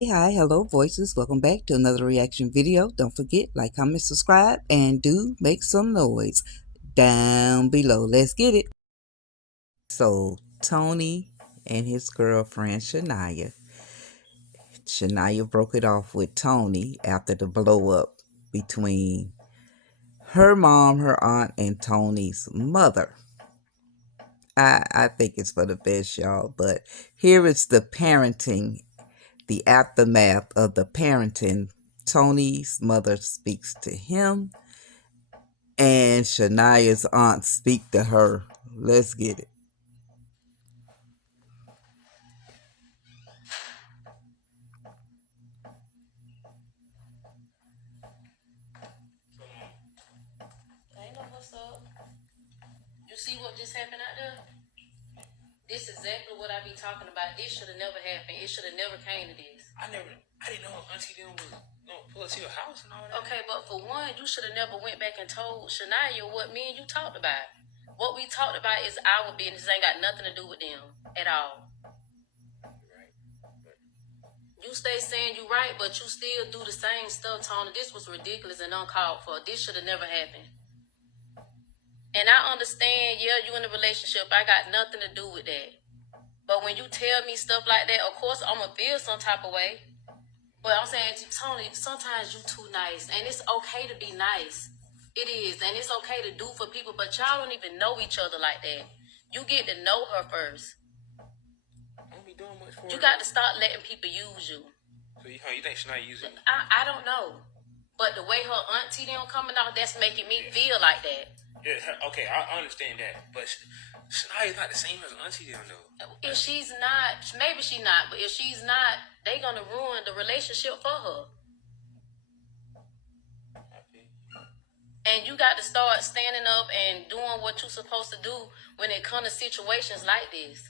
Hey, hi, hello, voices. Welcome back to another reaction video. Don't forget, like, comment, subscribe, and do make some noise down below. Let's get it. So, Tony and his girlfriend, Shania. Shania broke it off with Tony after the blow up between her mom, her aunt, and Tony's mother. I think it's for the best, y'all. But here is the aftermath of the parenting. Tony's mother speaks to him, and Shania's aunt speak to her. Let's get it. I know what's up. You see what just happened out there? This is exactly what I be talking about. This should have never happened. It should have never came to this. I didn't know Auntie them was pull us to your house and all that. Okay, but for one, you should have never went back and told Shania what me and you talked about. What we talked about is our business. It ain't got nothing to do with them at all. Right. You stay saying you right, but you still do the same stuff, Tony. This was ridiculous and uncalled for. This should have never happened. And I understand, yeah, you in a relationship. I got nothing to do with that. But when you tell me stuff like that, of course I'm gonna feel some type of way. But I'm saying, Tony, sometimes you too nice, and it's okay to be nice. It is, and it's okay to do for people, but y'all don't even know each other like that. You get to know her first. I don't be doing much for You her. got to start letting people use you. So you think Shania using me? I don't know. But the way her auntie them coming out, that's making me feel like that. Yeah, okay, I understand that, but Shania's not the same as Auntie them though. If she's not, maybe she not, but if she's not, they gonna ruin the relationship for her. And you got to start standing up and doing what you're supposed to do when it comes to situations like this.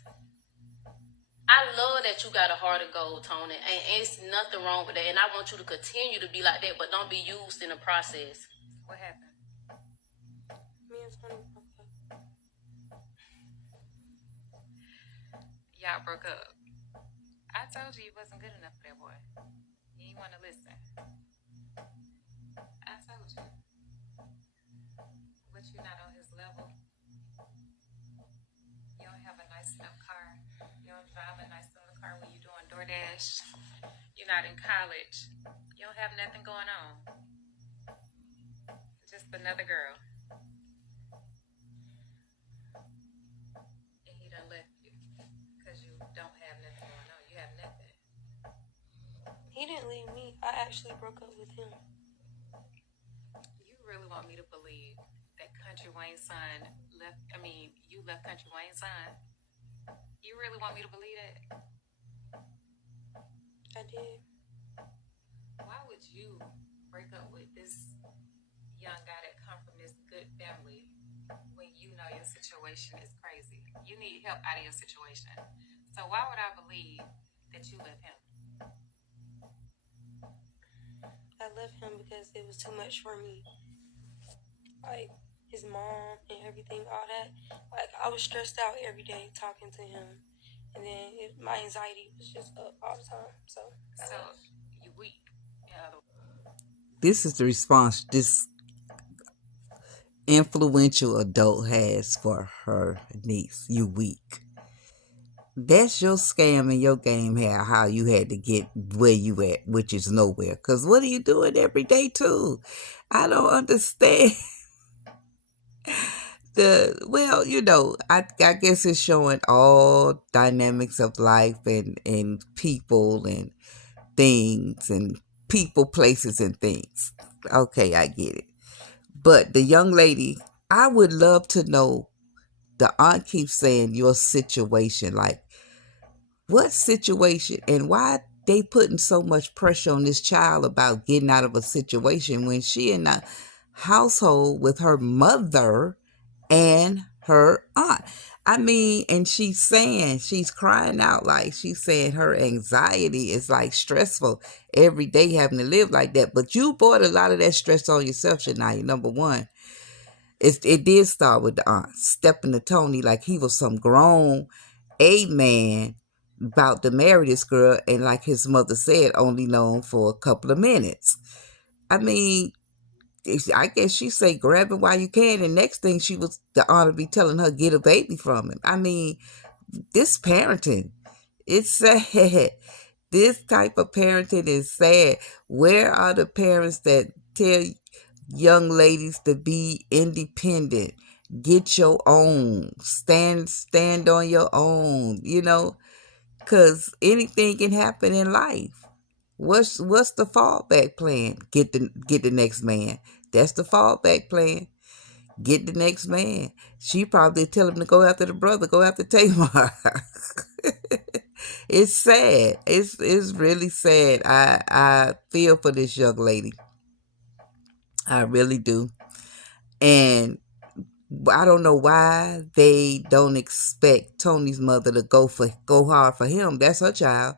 I love that you got a heart of gold, Tony, and it's nothing wrong with that. And I want you to continue to be like that, but don't be used in the process. What happened? Me and Tony broke up. Y'all broke up. I told you wasn't good enough for that boy. You didn't want to listen. I told you. But you're not on his level. You don't have a nice enough car. You don't drive a nice enough car when you're doing DoorDash. You're not in college. You don't have nothing going on. Just another girl. And he done left you because you don't have nothing going on. You have nothing. He didn't leave me. I actually broke up with him. You really want me to believe that Kountry Wayne's son left? I mean, you left Kountry Wayne's son. You really want me to believe that? I did. Why would you break up with this young guy that come from this good family when you know your situation is crazy? You need help out of your situation. So why would I believe that you left him? I left him because it was too much for me. Like, his mom and everything, all that. Like, I was stressed out every day talking to him. And then my anxiety was just up all the time. So you weak. This is the response this influential adult has for her niece. You weak. That's your scam and your game here, how you had to get where you at, which is nowhere. Because what are you doing every day, too? I don't understand. I guess it's showing all dynamics of life and people and things and people, places, and things. Okay, I get it. But the young lady, I would love to know. The aunt keeps saying your situation, like what situation and why they putting so much pressure on this child about getting out of a situation when she in a household with her mother and her aunt. I mean, and she's crying out, like she's saying her anxiety is like stressful every day having to live like that. But you brought a lot of that stress on yourself, Shania. Number one, it did start with the aunt stepping to Tony like he was some grown a man about to marry this girl, and like his mother said, only known for a couple of minutes. I mean, I guess she say grab him while you can, and next thing she was the honor be telling her get a baby from him. I mean, this parenting, it's sad. This type of parenting is sad. Where are the parents that tell young ladies to be independent, get your own, stand on your own, because anything can happen in life. What's the fallback plan? Get the next man. That's the fallback plan. Get the next man. She probably tell him to go after the brother, go after Tamar. It's sad. It's really sad. I feel for this young lady. I really do. And I don't know why they don't expect Tony's mother to go hard for him. That's her child.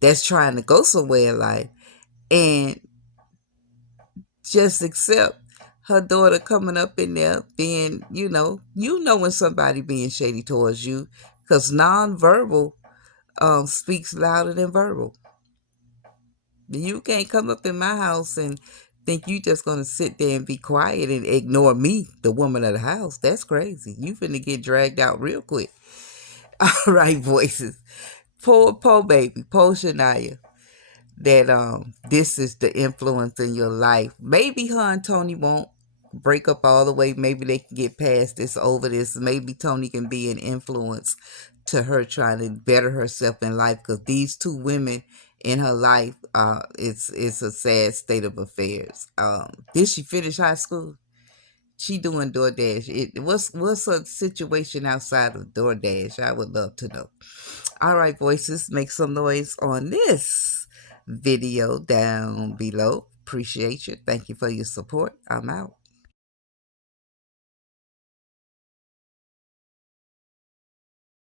That's trying to go somewhere in life. And just accept her daughter coming up in there being, when somebody being shady towards you, because nonverbal speaks louder than verbal. You can't come up in my house and think you just gonna sit there and be quiet and ignore me, the woman of the house. That's crazy. You finna get dragged out real quick. All right, voices. Poor baby, poor Shania. That this is the influence in your life. Maybe her and Tony won't break up all the way. Maybe they can get past this, over this. Maybe Tony can be an influence to her trying to better herself in life, because these two women in her life, it's a sad state of affairs. Did she finish high school? She doing DoorDash. What's her situation outside of DoorDash? I would love to know. All right, voices, make some noise on this video down below. Appreciate you. Thank you for your support. I'm out.